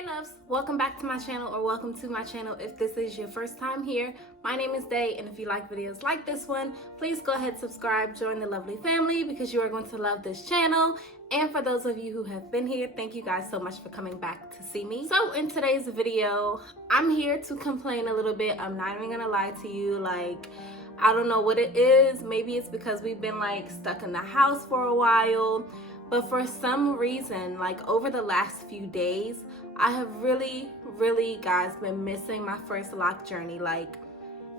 Hey loves, welcome back to my channel, or welcome to my channel if this is your first time here. My name is Day, and if you like videos like this one, please go ahead, subscribe, join the lovely family because you are going to love this channel. And for those of you who have been here, thank you guys so much for coming back to see me. So in today's video, I'm here to complain a little bit. I'm not even gonna lie to you, I don't know what it is. Maybe it's because we've been stuck in the house for a while. But for some reason, over the last few days, I have really, guys, been missing my first lock journey.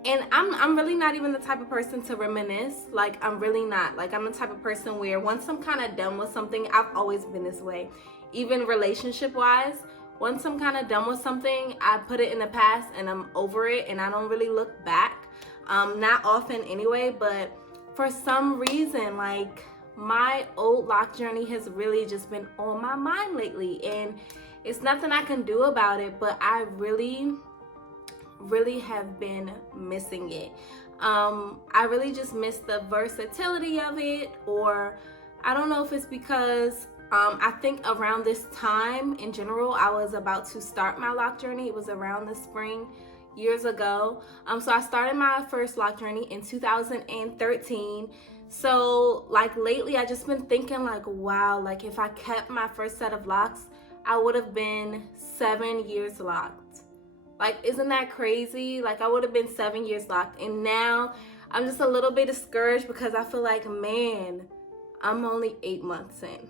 And I'm really not even the type of person to reminisce. I'm really not. I'm the type of person where once I'm kind of done with something, I've always been this way. Even relationship-wise, once I'm kind of done with something, I put it in the past and I'm over it and I don't really look back. Not often anyway, but for some reason, my old lock journey has really just been on my mind lately, and it's nothing I can do about it, but I really have been missing it. I really just miss the versatility of it, or I don't know if it's because I think around this time in general, I was about to start my lock journey. It was around the spring years ago. So I started my first lock journey in 2013. So lately I just been thinking wow, if I kept my first set of locks, I would have been 7 years locked. Isn't that crazy? I would have been 7 years locked, and now I'm just a little bit discouraged because I feel man, I'm only 8 months in.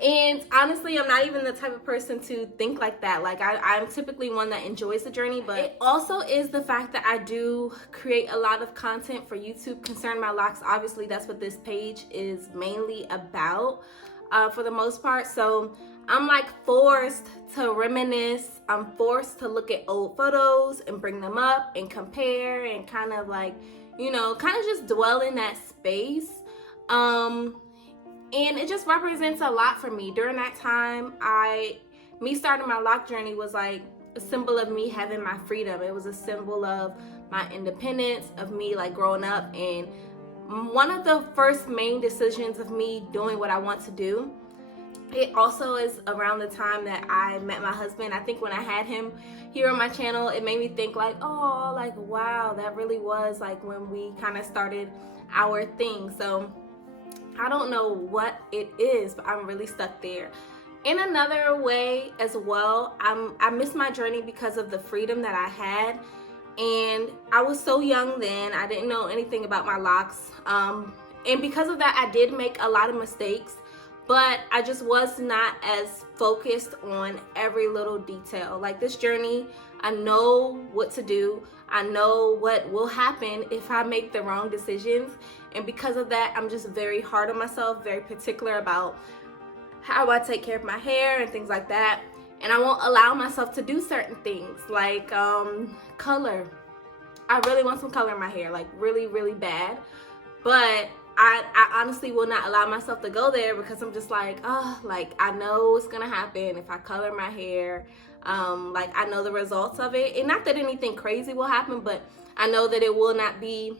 And honestly, I'm not even the type of person to think like that. I'm typically one that enjoys the journey, but it also is the fact that I do create a lot of content for YouTube concerning my locks. Obviously, that's what this page is mainly about for the most part. So I'm forced to reminisce. I'm forced to look at old photos and bring them up and compare and kind of just dwell in that space. And it just represents a lot for me. During that time, me starting my lock journey was a symbol of me having my freedom. It was a symbol of my independence, of me growing up, and one of the first main decisions of me doing what I want to do. It also is around the time that I met my husband. I think when I had him here on my channel, it made me think wow, that really was when we kind of started our thing. So I don't know what it is, but I'm really stuck there. In another way as well, I miss my journey because of the freedom that I had. And I was so young then, I didn't know anything about my locks. And because of that, I did make a lot of mistakes, but I just was not as focused on every little detail. This journey, I know what to do. I know what will happen if I make the wrong decisions. And because of that, I'm just very hard on myself, very particular about how I take care of my hair and things like that. And I won't allow myself to do certain things color. I really want some color in my hair, really bad. But I honestly will not allow myself to go there because I'm just I know what's gonna happen if I color my hair. I know the results of it, and not that anything crazy will happen, but I know that it will not be,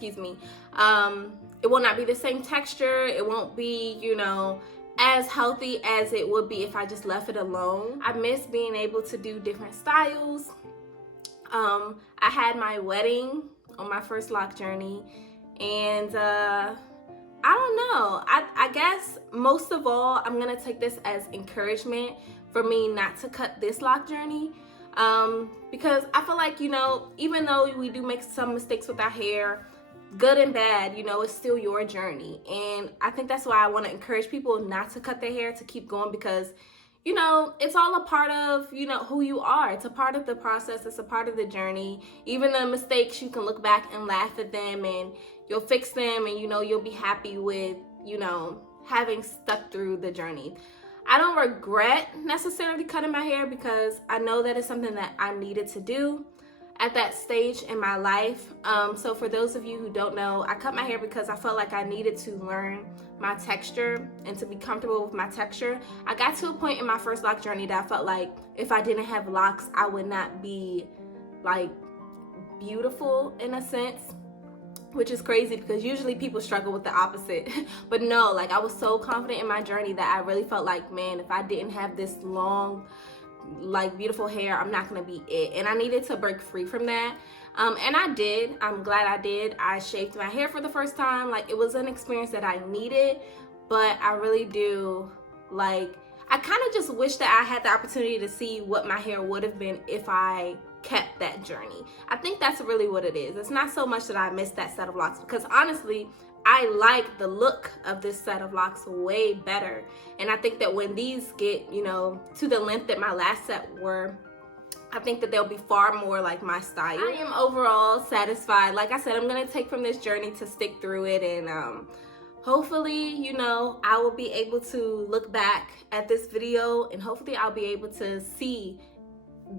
it will not be the same texture. It won't be, as healthy as it would be if I just left it alone. I miss being able to do different styles. I had my wedding on my first lock journey, and I don't know. I guess most of all, I'm gonna take this as encouragement for me not to cut this lock journey, because I feel even though we do make some mistakes with our hair, good and bad, it's still your journey. And I think that's why I want to encourage people not to cut their hair, to keep going, because it's all a part of who you are. It's a part of the process. It's a part of the journey. Even the mistakes, you can look back and laugh at them, and you'll fix them, and you'll be happy with having stuck through the journey. I don't regret necessarily cutting my hair because I know that it's something that I needed to do at that stage in my life. So for those of you who don't know, I cut my hair because I felt like I needed to learn my texture and to be comfortable with my texture. I got to a point in my first lock journey that I felt like if I didn't have locks, I would not be beautiful in a sense. which is crazy because usually people struggle with the opposite. But no, like I was so confident in my journey that I really felt like, man, if I didn't have this long, like beautiful hair, I'm not gonna be it. And I needed to break free from that. And I did. I'm glad I did. I shaved my hair for the first time. Like, it was an experience that I needed, but I really do, like, I kind of just wish that I had the opportunity to see what my hair would have been if I kept that journey. I think that's really what it is. It's not so much that I missed that set of locks, because honestly, I like the look of this set of locks way better. And I think that when these get, you know, to the length that my last set were, I think that they'll be far more like my style. I am overall satisfied. Like I said, I'm gonna take from this journey to stick through it, and hopefully, you know, I will be able to look back at this video, and hopefully I'll be able to see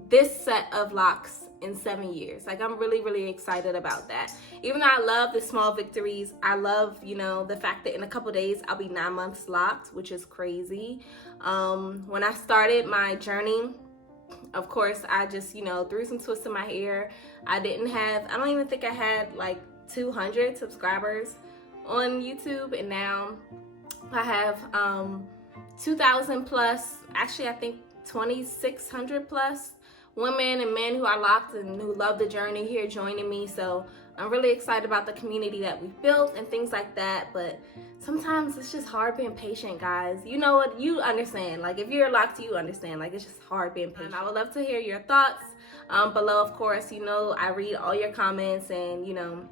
this set of locks in 7 years. Like, I'm really, really excited about that. Even though I love the small victories, I love, you know, the fact that in a couple days I'll be 9 months locked, which is crazy. When I started my journey, of course, I just, you know, threw some twists in my hair. I don't even think I had like 200 subscribers on YouTube, and now I have 2,000 plus, actually I think 2,600 plus women and men who are locked and who love the journey here joining me. So I'm really excited about the community that we've built and things like that. But sometimes it's just hard being patient, guys. You know what? You understand. Like, if you're locked, you understand. Like, it's just hard being patient. I would love to hear your thoughts below, of course. You know, I read all your comments, and, you know,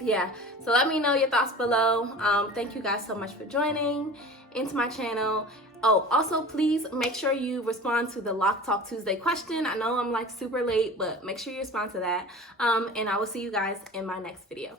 yeah. So let me know your thoughts below. Thank you guys so much for joining into my channel. Oh, also, please make sure you respond to the Lock Talk Tuesday question. I know I'm like super late, but make sure you respond to that. And I will see you guys in my next video.